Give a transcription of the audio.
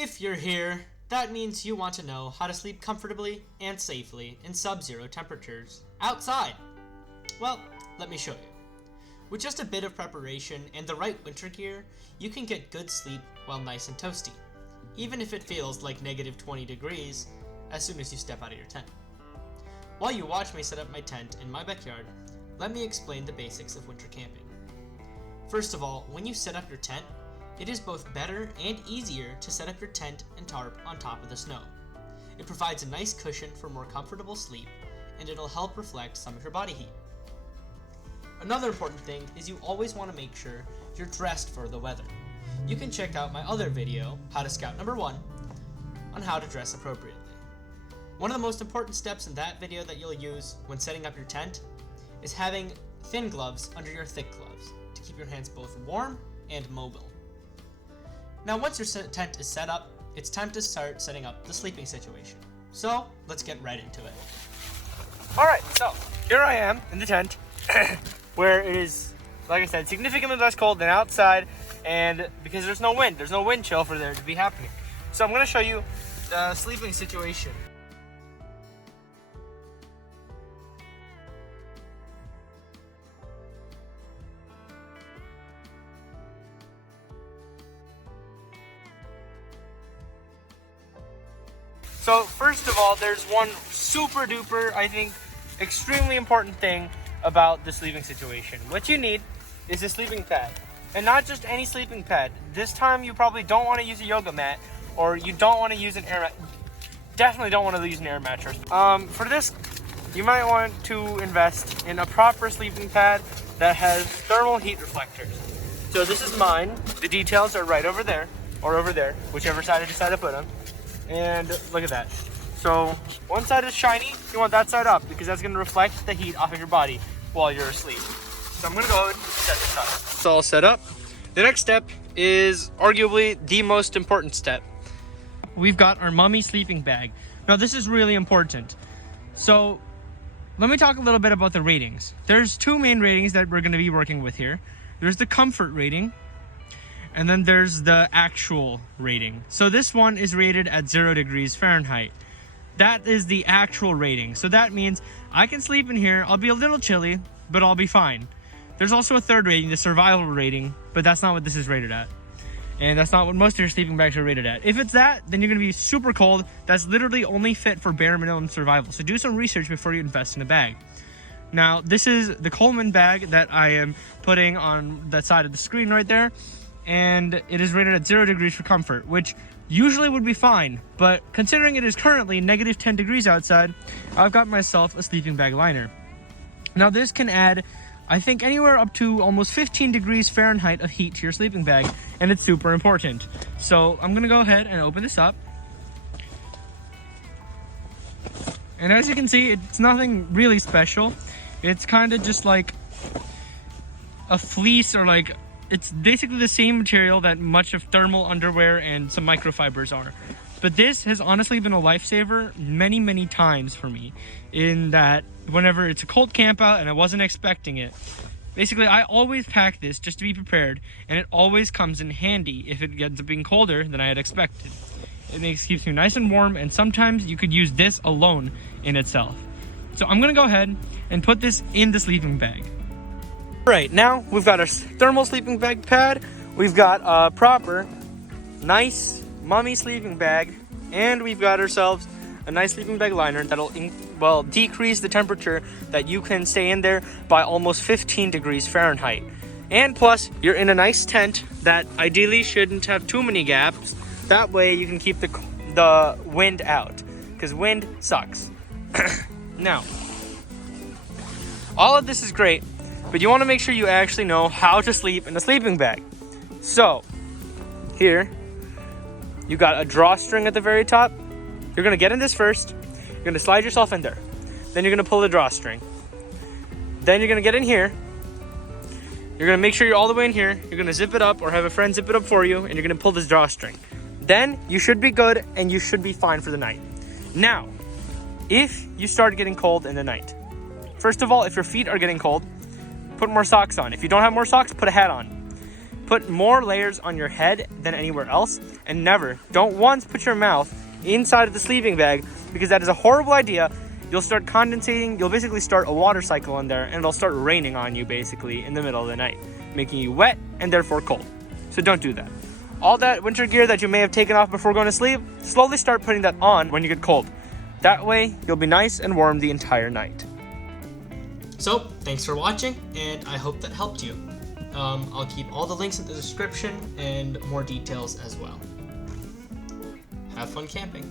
If you're here, that means you want to know how to sleep comfortably and safely in sub-zero temperatures outside. Well, let me show you. With just a bit of preparation and the right winter gear, you can get good sleep while nice and toasty, even if it feels like negative 20 degrees as soon as you step out of your tent. While you watch me set up my tent in my backyard, let me explain the basics of winter camping. First of all, when you set up your tent, it is both better and easier to set up your tent and tarp on top of the snow. It provides a nice cushion for more comfortable sleep, and it'll help reflect some of your body heat. Another important thing is you always want to make sure you're dressed for the weather. You can check out my other video, How to Scout Number 1, on how to dress appropriately. One of the most important steps in that video that you'll use when setting up your tent is having thin gloves under your thick gloves to keep your hands both warm and mobile. Now once your tent is set up, it's time to start setting up the sleeping situation. So let's get right into it. Alright, so here I am in the tent where it is, like I said, significantly less cold than outside, and because there's no wind chill for there to be happening. So I'm going to show you the sleeping situation. So first of all, there's one super duper, I think, extremely important thing about the sleeping situation. What you need is a sleeping pad, and not just any sleeping pad. This time you probably don't want to use a yoga mat, or you don't want to use an air mat. Definitely don't want to use an air mattress. For this, you might want to invest in a proper sleeping pad that has thermal heat reflectors. So this is mine. The details are right over there, or over there, whichever side I decide to put them. And look at that. So one side is shiny, you want that side up because that's going to reflect the heat off of your body while you're asleep. So I'm going to go ahead and set this up. It's all set up. The next step is arguably the most important step. We've got our mummy sleeping bag. Now this is really important. So let me talk a little bit about the ratings. There's two main ratings that we're going to be working with here. There's the comfort rating, and then there's the actual rating. So this one is rated at 0 degrees Fahrenheit. That is the actual rating. So that means I can sleep in here. I'll be a little chilly, but I'll be fine. There's also a third rating, the survival rating, but that's not what this is rated at. And that's not what most of your sleeping bags are rated at. If it's that, then you're gonna be super cold. That's literally only fit for bare minimum survival. So do some research before you invest in a bag. Now, this is the Coleman bag that I am putting on that side of the screen right there. And it is rated at 0 degrees for comfort, which usually would be fine, but considering it is currently negative 10 degrees outside, I've got myself a sleeping bag liner. Now this can add, I think, anywhere up to almost 15 degrees Fahrenheit of heat to your sleeping bag, and it's super important. So I'm gonna go ahead and open this up. And as you can see, it's nothing really special. It's kind of just like a fleece, or like, it's basically the same material that much of thermal underwear and some microfibers are. But this has honestly been a lifesaver many, many times for me, in that whenever it's a cold camp out and I wasn't expecting it, basically I always pack this just to be prepared, and it always comes in handy if it ends up being colder than I had expected. It keeps me nice and warm, and sometimes you could use this alone in itself. So I'm gonna go ahead and put this in the sleeping bag. Right, now we've got our thermal sleeping bag pad, we've got a proper, nice mummy sleeping bag, and we've got ourselves a nice sleeping bag liner that'll decrease the temperature that you can stay in there by almost 15 degrees Fahrenheit. And plus, you're in a nice tent that ideally shouldn't have too many gaps. That way you can keep the wind out, because wind sucks. Now, all of this is great, but you want to make sure you actually know how to sleep in a sleeping bag. So, here, you got a drawstring at the very top. You're going to get in this first. You're going to slide yourself in there. Then you're going to pull the drawstring. Then you're going to get in here. You're going to make sure you're all the way in here. You're going to zip it up, or have a friend zip it up for you, and you're going to pull this drawstring. Then you should be good, and you should be fine for the night. Now, if you start getting cold in the night, first of all, if your feet are getting cold, put more socks on. If you don't have more socks, put a hat on. Put more layers on your head than anywhere else, and don't once put your mouth inside of the sleeping bag, because that is a horrible idea. You'll start condensating, you'll basically start a water cycle in there, and it'll start raining on you basically in the middle of the night, making you wet and therefore cold. So don't do that. All that winter gear that you may have taken off before going to sleep, slowly start putting that on when you get cold. That way, you'll be nice and warm the entire night. So, thanks for watching, and I hope that helped you. I'll keep all the links in the description and more details as well. Have fun camping.